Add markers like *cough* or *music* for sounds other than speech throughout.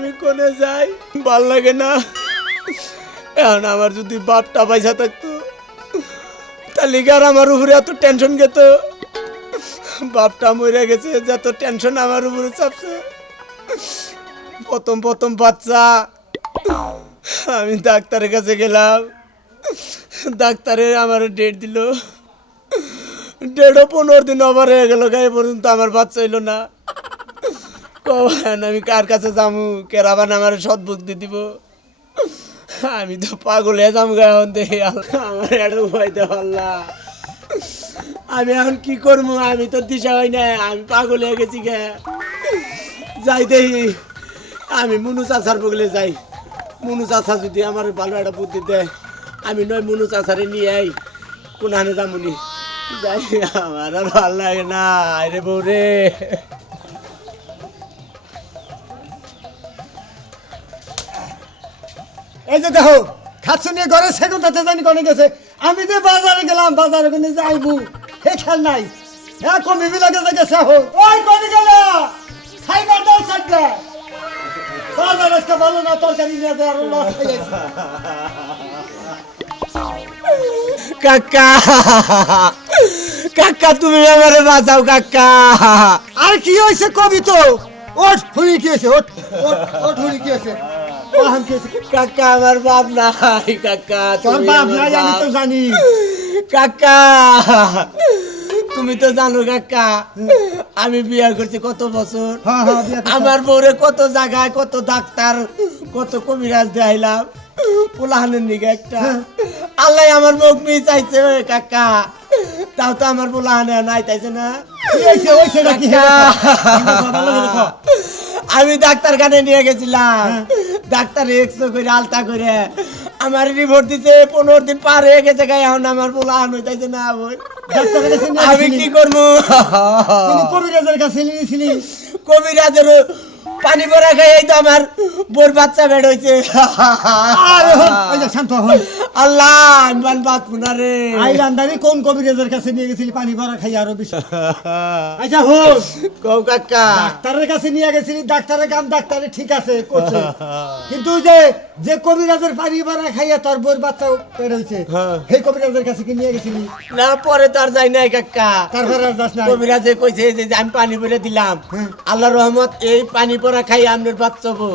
আমি কোনে যাই? ভালো লাগে না। এখন আমার যদি বাপটা পয়সা থাকতো, তাহলে আর আমার উপরে এত টেনশন গেত। বাপটা মরে গেছে যত টেনশন আমার উপরে চাপছে। প্রথম প্রথম বাচ্চা, আমি ডাক্তারের কাছে গেলাম। ডাক্তারে আমার ডেট দিল। দেড় পনেরো দিন আবার হয়ে গেল, গায়ে পর্যন্ত আমার বাচ্চা এলো না। কখন আমি কার কাছে যামু? কেরাবান আমার সৎ বুদ্ধি দিব। আমি তো পাগল হয়ে যাম গা এখন দেখি। আমার উপায় দেওয়া আল্লাহ আমি এখন কি করব আমি তো দিশা হয় না আমি পাগল হয়ে গেছি গে। যাই দেখি। আমি মুনু চাচার বগলে যাই। মুনু চাচা যদি আমার ভালো একটা বুদ্ধি দেয়, আমি নয় মুনু চাচারে নিয়ে আই। কোনখানে যামুনি? যাই, আমার আর ভালো লাগে না। রে বউ রে এই যে দেখো খাচ্ছ নিয়ে ঘরে সেগুন তাতে জানি কোনে গেছে। আমি যে বাজারে গেলাম বাজারে কোনে যাইবু হে খেল নাই। হ্যাঁ কমি যে গেছে হো ওই কোনে গেল খাইবার দাও সাইডে বাজার আজকে ভালো না তরকারি নিয়ে দেয় আরও লস হয়ে গেছে কাকা কাকা তুমি আমারে বাঁচাও কাকা। আর কি হয়েছে কবি তো? ওঠ হুড়ি কি হয়েছে? ওঠ ওঠ ওঠ হুড়ি কি হয়েছে? কাকা আমার বাপ নাই কাকা বাপ আমার নাই আমি তো জানি কাকা তুমি তো জানো কাকা আমি বিয়ে করছি কত বছর হ্যাঁ, হ্যাঁ। আমার বউরে কত জায়গায় কত ডাক্তার কত কবিরাজ দেখাইলাম পোলাহানের নিগে একটা আল্লাহ আমার মুখ মিস চাইছে কাকা তাও তো আমার পোলাহানে নাই তাইছে না কি হয়েছে হয়েছে নাকি কাকা, আমি ডাক্তার খানে নিয়ে গেছিলাম। ডাক্তার এক্সো করে আলতা করে। আমার রিপোর্ট দিতে পনেরো দিন পার হয়ে গেছে গায়ে এখন আমার পোলাহান হইতাইছে না বই আমি কি করব? কবিরাজের কাছে নিয়েছিলি কবিরাজের পানি ভরা খাই এই তো আমার বোর বাচ্চা বেড হয়েছে শান্ত হন। আল্লাহ আমি বান বাত না রে। আইলান্দারি কোন কবিরাজের কাছে নিয়ে গেছিলি পানি ভরা খাই আরও বেশি? আচ্ছা হোক কৌ কাকা। ডাক্তারের কাছে নিয়ে গেছিলি ডাক্তারের কাম ডাক্তারে ঠিক আছে করছে। কিন্তু যে যে কবিরাজের পানি ভরা খাইয়া তোর বউর বাচ্চা বের হয়েছে হ্যাঁ। সেই কবিরাজের কাছে কি নিয়ে গেছিলি? না পরে তো আর যাই নাই কাকা। তারপরে কবিরাজে কইছে যে যে আমি পানি ভরে দিলাম। আল্লাহ রহমত এই পানি পরা খাই আপনার বাচ্চা হব।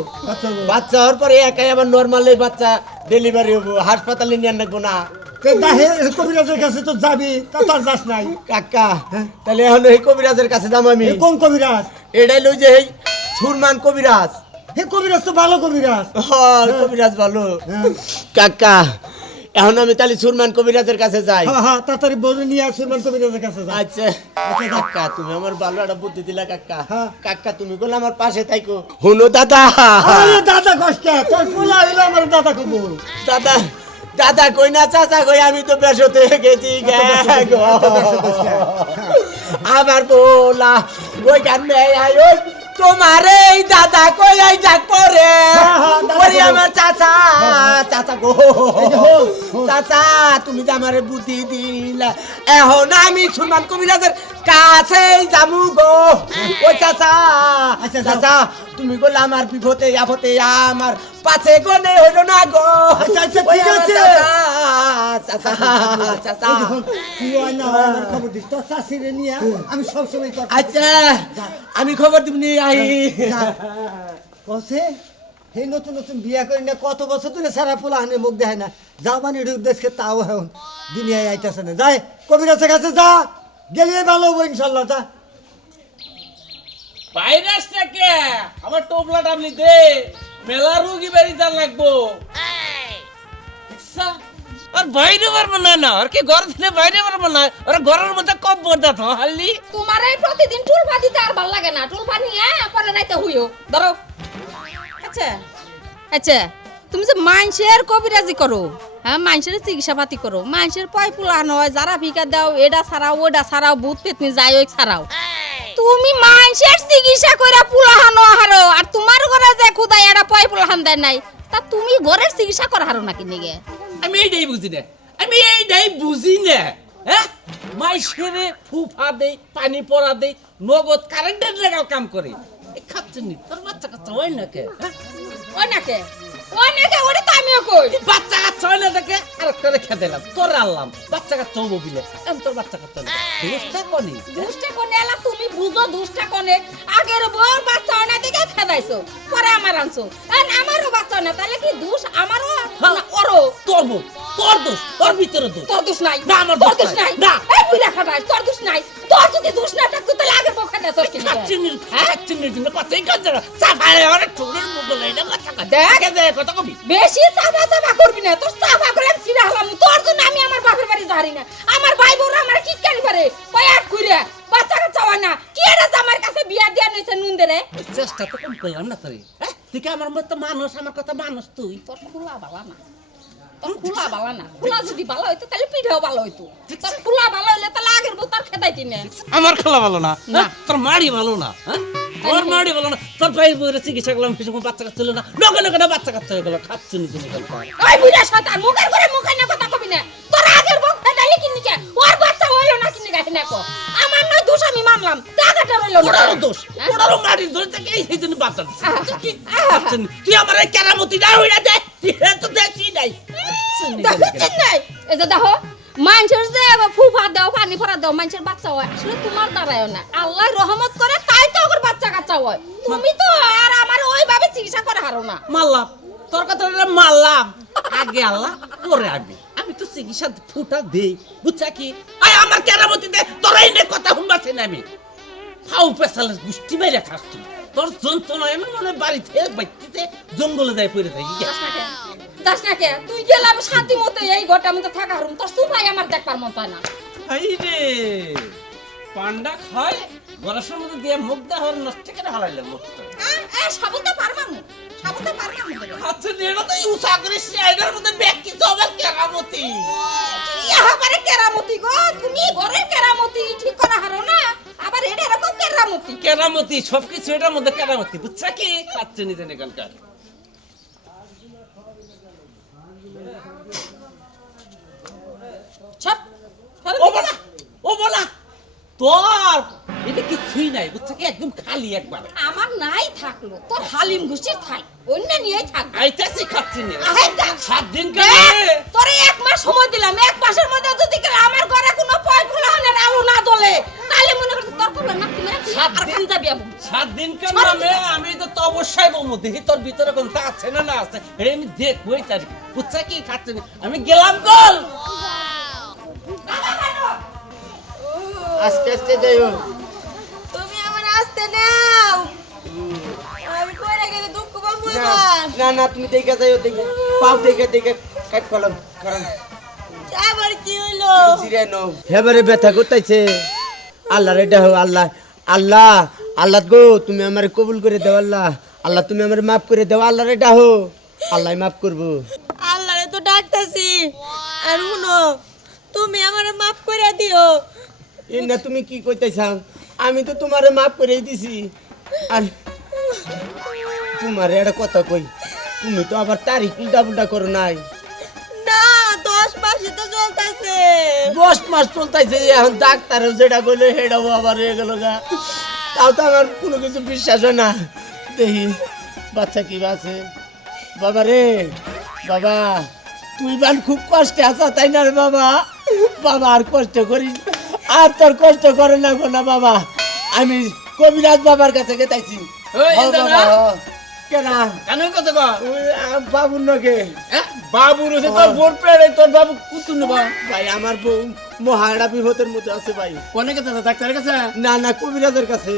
বাচ্চা হওয়ার পরে একাই আবার নর্মালি বাচ্চা ডেলিভারি হব হাসপাতালে নিয়ে রাখব না। কবিরাজের কাছে তো যাবি তা তো আর যাস নাই। কাকা তাহলে এখন এই কবিরাজের কাছে যাম আমি। কোন কবিরাজ? এটাই লই যে এই সুরমান কবিরাজ। হে কবিরাজ তো ভালো কবিরাজ। হয় কবিরাজ ভালো। হ্যাঁ। কাকা এখন আমি তাহলে সুরমান কবিরাজের কাছে যাই। হ্যাঁ হ্যাঁ তাড়াতাড়ি বলে নিয়ে আসুন কবিরাজের কাছে যা। আচ্ছা। কাকা তুমি আমার ভালো একটা বুদ্ধি দিলা কাকা। হ্যাঁ। কাকা তুমি বলে আমার পাশে থাইকো। হুনো দাদা। আরে দাদা কষ্ট তোর পোলা হইল আমার দাদা কব দাদা দাদা কই না চাচা কই আমি তো বেসতে গেছি। আমার বলা ওই গান আয় ওই তোমার এই দাদা কই আই ডাক পরে? হ্যাঁ, হ্যাঁ, ওরে আমার চাচা চাচা গো। এই। চাচা তুমি যে আমারে বুদ্ধি দিলা। এখন আমি সুমান কবিরাজের কাছে যামু গো। ওই চাচা আচ্ছা। চাচা তুমি বললে আমার বিপদে আপদে আমার পাছে গনে হইল না গো। আচ্ছা, আচ্ছা, ঠিক আছে। চাচা, চাচা, চাচা। এই দেখুন, তুই আর না আমার খবর দিস। তোর চাষিরে নিয়ে আমি সবসময় তোর আচ্ছা আমি খবর দিবনি আই। কসে হে নতুন নতুন বিয়া করি না কত বছর ধরে সারা পোলা হানে মুখ দেখায় না। যাও মানে দেশকে তাও এখন দুনিয়ায় আইতেছে না। যাই কবিরাজের কাছে যা। গেলে ভালো হব ইনশাল্লাহ যা। ভাইরাসটা কে আমার টোপলাটা আপনি দে। মেলা রুগী বাড়ি যান লাগবো। আচ্ছা, আর বাইরে পারব না না। আর কি ঘর থেকে বাইরে পারব না। আর ঘরের মধ্যে কম পর্দা তো হাল্লি। তোমার এই প্রতিদিন টুলপা দিতে আর ভালো লাগে না। টুলপা নিয়ে পরে নাইতে হইও। ধরো। আচ্ছা। আচ্ছা। তুমি যে মানুষের কবিরাজি করো। হ্যাঁ মানুষের চিকিৎসা পাতি করো। মানুষের পয় পুলান নয় যারা ভিকা দাও এটা ছাড়াও ওটা ছাড়াও ভূত পেতনি যাই ওই ছাড়াও। তুমি মানুষের চিকিৎসা করে পুলাহানো হারো আর তোমার ঘরে যে খুদাই এটা পয় পুলাহান দেয় নাই তা তুমি ঘরের চিকিৎসা করা হারো নাকি নিগে? আমি এইটাই বুঝি না। আমি এইটাই বুঝি না। হ্যাঁ? মাইসেরে ফুফা দেই পানি পড়া দেই নগদ কারেন্টের লেগাও কাম করে। খাচ্ছে নি? তোর বাচ্চা কাচ্চা হয় না কে? হ্যাঁ? নাকে ওই নাকে ওটা তো আমিও কই। বাচ্চা কাচ্চা হয় না দেখে আর একটা রেখে দিলাম। তোর আনলাম বাচ্চা কাচ্চা হব বিলে। আমি তোর বাচ্চা কাচ্চা না দোষটা দুষ্টা কোনে এলা তুমি বুঝো দুষ্টা কোনে। আগের বউর বাচ্চা হয় না দেখে খেদাইছো পরে আমার আনছো। আর আমারও বাচ্চা না তাহলে কি দোষ আমারও না ওরও? তোর বউ তোর দোষ তোর ভিতরে দোষ। তোর দোষ নাই। না, আমার তোর দোষ নাই। না। এই তোর দোষ নাই। তোর যদি দোষ না থাকতো তাহলে আগের বউ খেদাইছস কি খাচ্ছে নি খাচ্ছে নি জন্য কথাই কাজ না। চাপায় অনেক ঠোঁটের মতো লাইনা কথা দেখ। কথা কবি? বেশি চাপা চাপা করবি না তোর চাপা করে আমি ছিড়া হলাম। তোর জন্য আমি আমার বাপের বাড়ি যাহারি না। আমার ভাই বউরা আমার কেন পারে ওই আট কুইরে বাচ্চা কাচ্চা হয় না। কি এটা আমার কাছে বিয়া দিয়া নিছে নুন দে চেষ্টা তো কম করলাম না হ্যাঁ তুই কি আমার মতো মানুষ? আমার কথা মানুষ তুই? তোর খোলা বালা না। তোর খোলা বালা না। খোলা যদি ভালো হইতো তাহলে পিঠেও ভালো হইতো। তোর খোলা ভালো হইলে তাহলে আগের বউ তার খেদাইতি না। আমার খেলা ভালো না। হ্যাঁ? তোর মাড়ি ভালো না হ্যাঁ? তোর মাড়ি ভালো না। তোর ভাই বইরে চিকিৎসা করলাম কিছু বাচ্চা কাচ্চা না। নগে নগে না বাচ্চা কাচ্চা হয়ে গেল খাচ্ছে নিজে নিজে। ওই বুড়া শয়তান মুখের করে মুখে না কথা কবি না। তোর আগের বউ খেদাইলি কি নিচে ওর বাচ্চা হইল না কিনে গাছে না কো আমার নয় দোষ আমি মানলাম। টাকাটা রইল না। ওটারও দোষ হ্যাঁ? ওটারও মাটির দোষ থেকে এই জন্য বাচ্চা কি? তুই আমার কেরামতি না হইরা দে। তুই তো দেখি নাই। খাচ্ছে নি দেখো কেন? চিন্নাই এই যে দেখো মানুষের যে ফুফা দাও পানি ফরা দাও মানুষের বাচ্চা হয়। আসলে তোমার না। আল্লাহ রহমত করে তাই তো ওর বাচ্চা কাচ্চা হয়। তুমি তো আর আমার ওইভাবে চিকিৎসা করে হারো না। মারলাম। তোর কথা মারলাম। আগে আল্লাহ পরে আমি আমি তো চিকিৎসা ফুটা দেই। বুঝছা কি? আমার তোর এই কথা শুনবাছে না আমি। ফাউ পেশালে গুষ্টি খাস তোর যন্ত্রণা আমি মনে বাড়িতে বাইতে জঙ্গলে যাই পড়ে থাকি। যাস না কে? তুই গেলে আমি শান্তি মতো এই ঘরটার মধ্যে থাকা হারুম। তোর সুপাই আমার দেখবার মন চায় না। হাই রে। পান্ডা খায় গরসের মধ্যে দিয়ে মুখ দেওয়ার নষ্ট করে হারাইলে মুখটা। এ সাবুতে পারবাম সাবুতে পারবাম আচ্ছা নেড়া তো ইউসা করে সাইডের মধ্যে ব্যাগ কি আবার কেরামতি। ইহাবারে কেরামতি গো? তুমি ঘরের কেরামতি ঠিক করা হারো না। আবার এটা এরকম কেরামতি। কেরামতি সবকিছু এটার মধ্যে কেরামতি। বুঝছা কি? খাচ্ছে নিজের এখানকার সব সব ও বলা ও বলা। তোর এটা কিছুই নাই বুঝছ কি? একদম খালি একবার। আমার নাই থাকল তোর হালিম ঘুষির থাই অন্য থাক খাচ্ছি না। সাত দিন তোরে এক মাস সময় দিলাম এক মাসের মধ্যে যদি আমার ঘরে কোনো পয় আলো না জ্বলে তাহলে মনে তোর না তুমি সাত দিন- খান যাবি আবু। সাত দিন আমি তো তো অবশ্যই বলব দেখি তোর ভিতরে আছে না না আছে। এটা আমি দেখবই তারি বুঝছা কি? খাচ্ছে না। আমি গেলাম কল আস্তে আস্তে যাইও। তুমি আমার আসতে নাও। আমি পড়ে গেলে দুঃখ পাবো না না তুমি দেখে যাইও দেখে পাও দেখে দেখে কাট কারণ আবার কি হইল? জিরে নাও। হেবারে ব্যথা করতেছে আল্লাহ রে ডাহ আল্লাহ আল্লাহ আল্লাহ গো তুমি আমারে কবুল করে দাও আল্লাহ। আল্লাহ তুমি আমার মাফ করে দাও আল্লাহ রে ডাহ আল্লাহ মাফ করব। আল্লাহরে তো ডাকতাছি। আর শুনো তুমি আমারে মাফ করে দিও। এই না তুমি কি কইতেছাও আমি তো তোমারে মাফ করে দিছি। আর তোমার একটা কথা কই তুমি তো আবার তারিখ উল্টা পুল্টা করো নাই। না দশ মাসে তো চলতেছে দশ মাস চলতেছে এখন ডাক্তারও যেটা কইলো সেটাও আবার হয়ে গেল গা। তাও তো আমার কোনো কিছু বিশ্বাস হয় না। দেখি বাচ্চা কি আছে? বাবা রে বাবা তুই বান খুব কষ্টে আছা তাই না রে বাবা? বাবা আর কষ্ট করি আর তোর কষ্ট করে না গো না বাবা। আমি কবিরাজ বাবার কাছে গেতাইছি। ওই, হ ইন্দা বাবা না? হ। কেনা? কেন কত কর ওই, আ, বাবুর নগে বাবু রয়েছে তোর বোন পেড়ে তোর বাবু কুতুন ভাই আমার বউ মহাড়া বিপদের মধ্যে আছে ভাই। কোনে কাছে ডাক্তারের কাছে? না না কবিরাজের কাছে।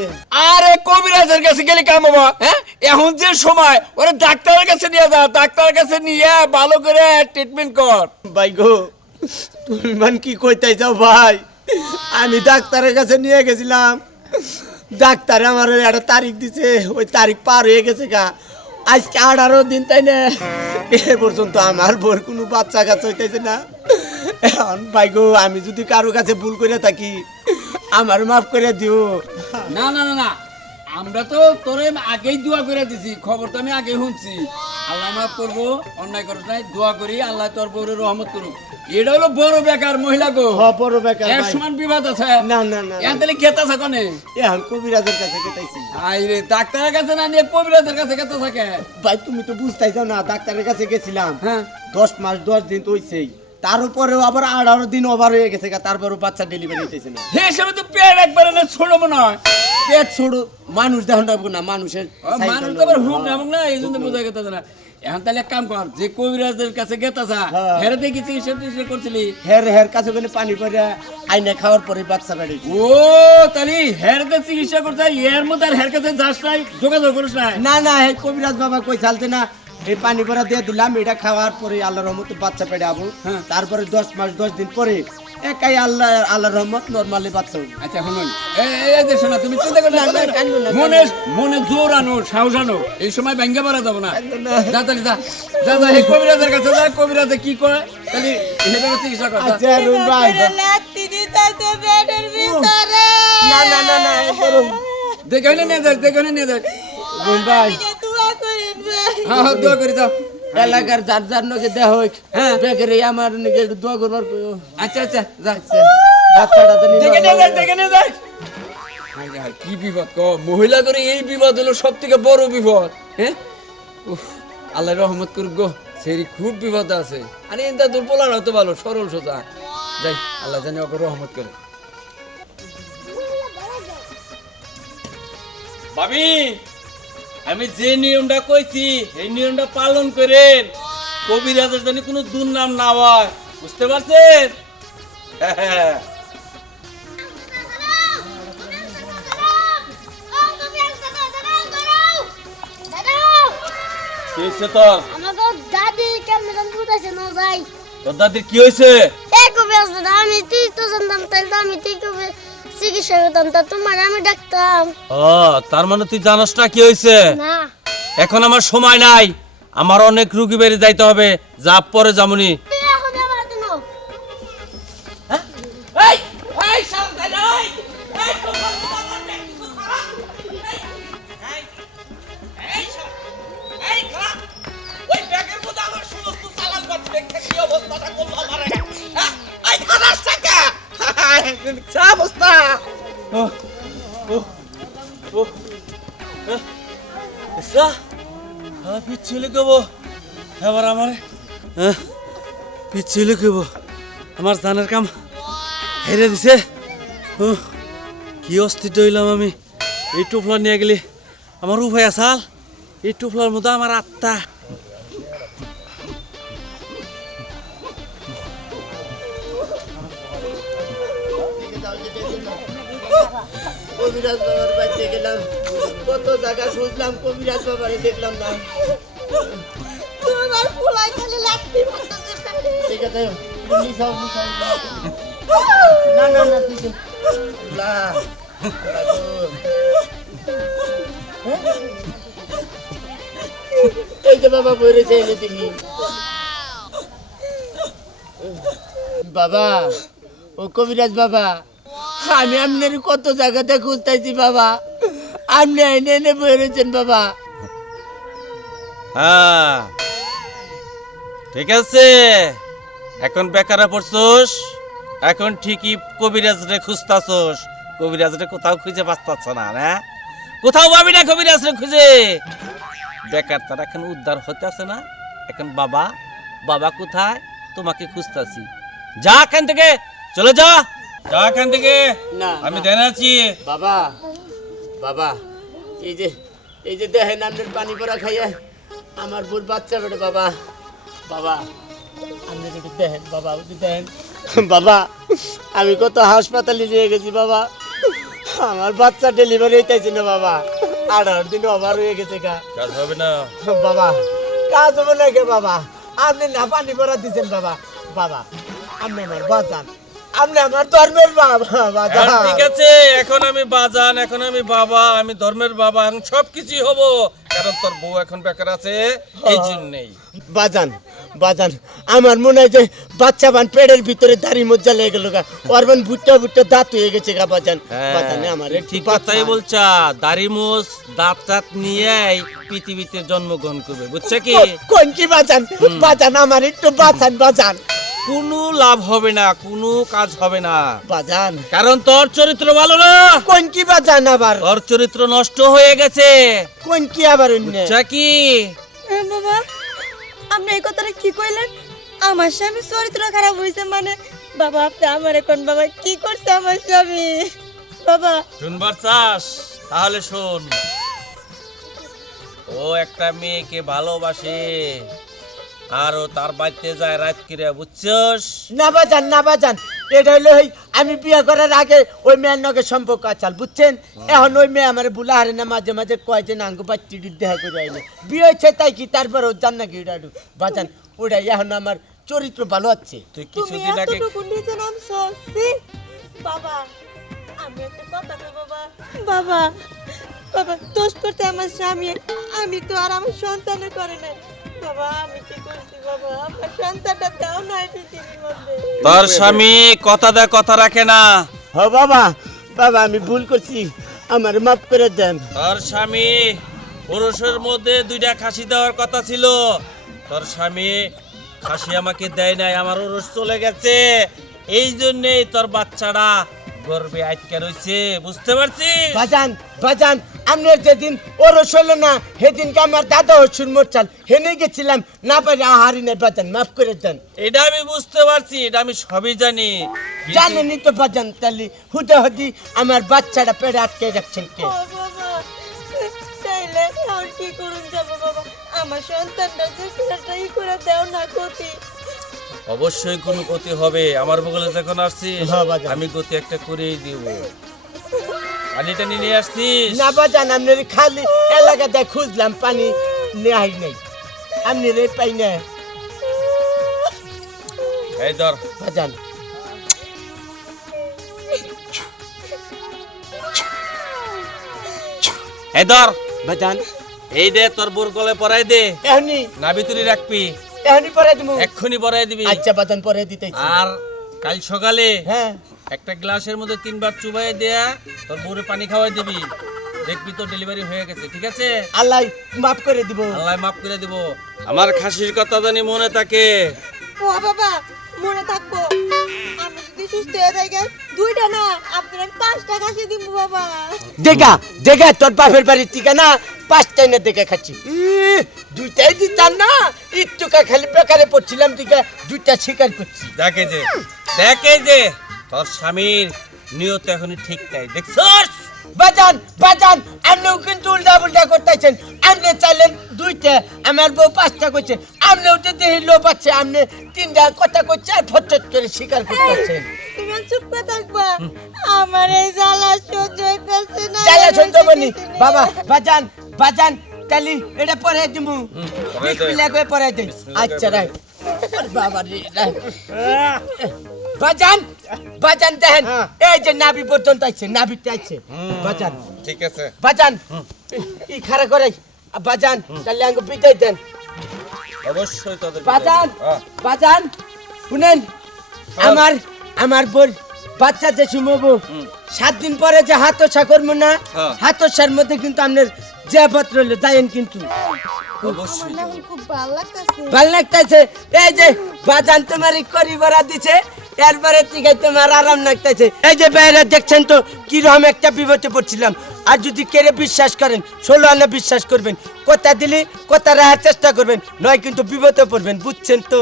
আরে কবিরাজের কাছে গেলে কাম হব হ্যাঁ? এখন যে সময় ওরা ডাক্তারের কাছে নিয়ে যা ডাক্তারের কাছে নিয়ে ভালো করে ট্রিটমেন্ট কর। ভাই গো তুমি মান কি কইতে যাও ভাই? আমি ডাক্তারের কাছে নিয়ে গেছিলাম। ডাক্তার আমার একটা তারিখ দিছে, ওই তারিখ পার হয়ে গেছে গা। আজকে আঠারো দিন, তাই না? এ পর্যন্ত আমার বোর কোনো বাচ্চা কাছে হইতেছে না। এখন ভাই গো, আমি যদি কারও কাছে ভুল করে থাকি, আমার মাফ করে দিও। না না না না। আমরা তো তোরে আগেই দোয়া করে দিছি, খবর তো আমি আগে শুনছি। আল্লাহ মাফ করব, অন্যায় করছ নাই, দোয়া করি, আল্লাহ তোর বউরে রহমত করুক। এটা হলো বড় বেকার মহিলা গো। হ বড় বেকার এর সমান বিবাদ আছে। না না না এখান থেকে খেতে আছে কনে এখন কবিরাজের কাছে কেটাইছি আই রে ডাক্তারের কাছে না নিয়ে কবিরাজের কাছে খেতে থাকে? ভাই তুমি তো বুঝতেইছো না ডাক্তারের কাছে গেছিলাম। হ্যাঁ। দশ মাস দশ দিন তো হইছেই। তার উপরেও আবার আঠারো দিন ওভার হয়ে গেছে গা, তারপরেও বাচ্চা ডেলিভারি হইতেছে না। হে হিসেবে তো পেট একবারে না ছোট মনে হয় পেট ছোট মানুষ দেখুন না মানুষের মানুষ তো আবার হুক না এই জন্য বোঝা গেছে না। এখন তাহলে এক কাম কর যে কবিরাজের কাছে গেতাছা হ্যাঁ। হেরে দেখি চিকিৎসা টিকিৎসা করছিলি হের হের কাছে ওখানে পানি পরে আইনা খাওয়ার পরে বাচ্চা বেড়েছে ও তাহলে হের হেরতে চিকিৎসা হয়, এর মধ্যে আর হের কাছে যাস নাই যোগাযোগ করিস নাই না না এই কবিরাজ বাবা কই চালতে না এই পানি ভরা দিয়ে দিলাম এটা খাওয়ার পরে আল্লাহ রহমত বাচ্চা পেড়ে আবু হ্যাঁ। তারপরে দশ মাস দশ দিন পরে একাই আল্লাহ আল্লাহ রহমত নর্মালি বাচ্চা আচ্ছা শুনুন। এই যে শোনা তুমি চিন্তা করো মনে মনে জোর আনো সাহস আনো। এই সময় ব্যাঙ্গে মারা যাব না। যা তাহলে যা। যা যা এই কবিরাজের কাছে যা কবিরাজে কি করে তাহলে হেরে চিকিৎসা কর আচ্ছা রুম ভাই না না না না করুন। দেখে নিয়ে যাস দেখে নিয়ে যাস রুম ভাই। হ্যাঁ হ্যাঁ দোয়া করে যাও। এলাকার যার যার নকে দেহ হ্যাঁ। আমার নাকি একটু দোয়া করবার আচ্ছা আচ্ছা যা। আচ্ছা বাচ্চাটা তো দেখে নিয়ে যাস দেখে নিয়ে যাস রে কি বিপদ ক মহিলা করে এই বিপদ হলো সব থেকে বড় বিপদ। হ্যাঁ? উফ, আল্লাহ রহমত করুক গো সেরি খুব বিপদ আছে। আরে ইন্দা দুর্বলার হতে ভালো সরল সোজা। যাই আল্লাহ জানি ওকে রহমত করে। ভাবি! আমি যে নিয়মটা কইছি এই নিয়মটা পালন করেন। কবিরাজের জন্য কোনো দুর্নাম না হয়। বুঝতে পারছেন? হ্যাঁ। কি হয়েছে তোর? আমাকে দাদি কেমন জান না যাই তোর দাদির কি হয়েছে? এই কবে আসছে আমি তুই তো জানতাম তাহলে তো আমি তুই কবে চিকিৎসা করতাম তা তোমার আমি ডাকতাম। ও তার মানে তুই জানাস না কি হয়েছে না। এখন আমার সময় নাই। আমার অনেক রুগী বেড়ে যাইতে হবে। যা পরে যামুনি। আমার এই এই সাবধান এই এই তোমার বাবার পেট কিছু খারাপ? এই এই সব- এই খারাপ। ওই ব্যাগের মধ্যে আমার সমস্ত চালান বাদ দেখতে কি অবস্থাটা করল আমারে? চা হ্যাঁ পিচ্ছিলে কেব এবার আমার পিচ্ছিলে কেব আমার জানের কাম হেরে দিছে কি অস্থির হইলাম আমি এই টুফলা নিয়ে গেলি আমার উপায় আসাল এই টুফলার মধ্যে আমার আত্মা কবিরাজ বাবার বাড়িতে গেলাম। কত জায়গা খুঁজলাম কবিরাজ বাবারে দেখলাম না। খালি ঠিক আছে না না না তুই দে। না এই যে বাবা এনে দেখি বাবা ও কবিরাজ বাবা। আমি আপনার কত জায়গাতে খুঁজতেছি বাবা। আপনি এনে এনে বইরেছেন বাবা। হ্যাঁ। ঠিক আছে। এখন বেকারে পড়ছোস? এখন ঠিকই কবিরাজ রে খুঁজতাছোস। কবিরাজ রে কোথাও খুঁজে পাচ্তাছ না না? কোথাও পাবি না কবিরাজ রে খুঁজে। বেকার তার এখন উদ্ধার হতেছে না। এখন বাবা বাবা কোথায়? তোমাকে খুঁজতাছি। যা এখান থেকে, চলে যা। যা এখান থেকে। না, আমি আছি। বাবা বাবা এই যে এই যে দেখেন আপনার পানি পড়া খাইয়া আমার বোর বাচ্চা বেটে বাবা বাবা আপনি একটু দেখেন বাবা একটু দেখেন। *laughs* বাবা আমি কত হাসপাতালে নিয়ে গেছি বাবা। আমার বাচ্চা ডেলিভারি হইতেছে না বাবা। আঠারো দিন ওভার হয়ে গেছে কা কাজ হবে না। *laughs* বাবা কাজ হবে না কে বাবা। আপনি না পানি পড়া দিচ্ছেন বাবা। বাবা আপনি আমার বাঁচান। আপনি আমার ধর্মের বাবা বাজান ঠিক আছে এখন আমি বাজান এখন আমি বাবা আমি ধর্মের বাবা এখন হব। কারণ তোর বউ এখন বেকার আছে এই জন্যেই বাজান বাজান আমার মনে হয় যে বাচ্চা বান পেটের ভিতরে দাড়ি মজ্জা লেগে গেল গা। ভুট্টা ভুট্টা দাঁত হয়ে গেছে গা বাজান। বাজানে আমার ঠিক কথাই বাঁচান। বলছা দাড়ি মোস দাঁত টাত নিয়েই পৃথিবীতে জন্মগ্রহণ করবে বুঝছে কি? কোন কি বাজান? বাজান আমার একটু বাঁচান বাজান। কোনো লাভ হবে না কোনো কাজ হবে না। বাজান। কারণ তোর চরিত্র ভালো না। কোন কি বাজান আবার? তোর চরিত্র নষ্ট হয়ে গেছে। কোন কি আবার অন্য? বুঝছা কি? বাবা আপনি এই কথাটা কি কইলেন? আমার স্বামী চরিত্র খারাপ হয়েছে মানে বাবা আপনি আমার এখন বাবা কি করছে আমার স্বামী? বাবা। শুনবার চাস? তাহলে শোন। ও একটা মেয়েকে ভালোবাসে। আর তার বাড়িতে যায় রাত কিরে বুঝছস? না বাজান না বাজান এটা হইল ওই আমি বিয়ে করার আগে ওই মেয়ের নগে সম্পর্ক আচাল বুঝছেন? এখন ওই মেয়ে আমার বুলা হারে না মাঝে মাঝে কয় যে নাঙ্গু বাচ্চি দেখা করে আইলে। বিয়ে হয়েছে তাই কি? তারপর ও জান না কি ওটা বাজান ওটাই এখন আমার চরিত্র ভালো আছে। তুই তুমি কিছুদিন আগে বাবা আমি একটা কথা বাবা। বাবা বাবা দোষ করতে আমার স্বামী আমি তো আর আমার সন্তানে করে না তোর স্বামী কথা দেয় কথা রাখে না। হ বাবা বাবা আমি ভুল করছি। আমার মাফ করে দেন। তোর স্বামী পুরুষের মধ্যে দুইটা খাসি দেওয়ার কথা ছিল। তোর স্বামী খাসি আমাকে দেয় নাই আমার ওরস চলে গেছে। এই জন্যেই তোর বাচ্চাটা গর্বে আটকে রয়েছে বুঝতে পারছিস? বাজান বাজান আপনার যেদিন ওর হলো না সেদিনকে আমার দাদা হসুর মোরচাল হেনে গেছিলাম না পারি আহারি নাই বাজান মাফ করে দেন। এটা আমি বুঝতে পারছি এটা আমি সবই জানি। জানেনি তো বাজান তাহলে হুদে হদি আমার বাচ্চাটা পেটে আটকে রাখছেন কে? তাইলে আর কি করুন যাব বাবা? আমার সন্তানটা যে একটা করে দাও না ক্ষতি। অবশ্যই কোনো ক্ষতি হবে আমার বগলে যখন আসছিস হ্যাঁ, আমি গতি একটা করেই দিব। পানিটা নিয়ে আসছিস না বাজান আপনার খালি এলাকাতে খুঁজলাম পানি নেই নেই। আপনি রে পাই না। এই ধর। বাজান এই ধর। বাজান এই দে তোর বোর গলে পরাই দে। এহনি। নাবি তুলি রাখবি। এহনি পরে দিব এক্ষুনি পরাই দিবি। আচ্ছা বাজান পরে দিতেছি। আর কাল সকালে হ্যাঁ। একটা গ্লাসের মধ্যে তিনবার চুবাই দেয়া তোর বউরে পানি খাওয়াই দিবি। দেখবি তো ডেলিভারি হয়ে গেছে ঠিক আছে? আল্লাহ মাফ করে দিব। আল্লাহ মাফ করে দিব। আমার খাসির কথা জানি মনে থাকে। ও বাবা মনে থাকব। আমি যদি সুস্থ হয়ে যাই গে, দুইটা না আপনার আমি পাঁচটা কাশি দিব বাবা। দেখা দেখা তোর বাপের বাড়ির ঠিকানা পাঁচটাই না দেখে খাচ্ছি। ইহ, দুইটাই দিতাম না একটু খালি বেকারে পড়ছিলাম টিকা দুইটা স্বীকার করছি। দেখে যে দেখে যে। তোর স্বামীর নিয়ত এখনই ঠিক নাই দেখছস? বাজান বাজান আপনিও কিন্তু উল্টা পুল্টা করতেছেন। আপনি চাইলেন দুইটা আমার বউ পাঁচটা করছে। আপনি ওটা দেখে লোভ আছে আপনি তিনটা কথা করছে আর ফটফট করে স্বীকার করতেছেন। থাকবা। আমার এই জ্বালা সহ্য হইতেছে না। বাবা বাজান বাজান তালি এটা পরে দিমু। পরে দে। বিসমিল্লাহ করে পরে দিন আচ্ছা রাখ। বাবা রে রাখ। বাজান বাজান দেখেন এই যে নাভি পর্যন্ত আছে নাভিতে আছে বাজান। ঠিক আছে। বাজান ই খারা করে বাজান তাহলে আঙ্গু পিটাই দেন। অবশ্যই তোদের বাজান হ্যাঁ। বাজান শুনেন আমার আমার বোর বাচ্চা যে সুমবো সাত দিন পরে যে হাতসা করব না হ্যাঁ। হাতসার মধ্যে কিন্তু আপনার যে পত্র হলো যাইন কিন্তু। অবশ্যই। আমার খুব ভালো লাগতেছে। ভালো লাগতেছে এই যে বাজান তোমার করি বড়া দিছে এরপরে থেকে তোমার আরাম লাগতেছে। এই যে বাইরে দেখছেন তো কীরকম একটা বিপদে পড়ছিলাম। আর যদি কেড়ে বিশ্বাস করেন, ষোলো আনা বিশ্বাস করবেন। কথা দিলে, কথা রাখার চেষ্টা করবেন, নয় কিন্তু বিপদে পড়বেন, বুঝছেন তো?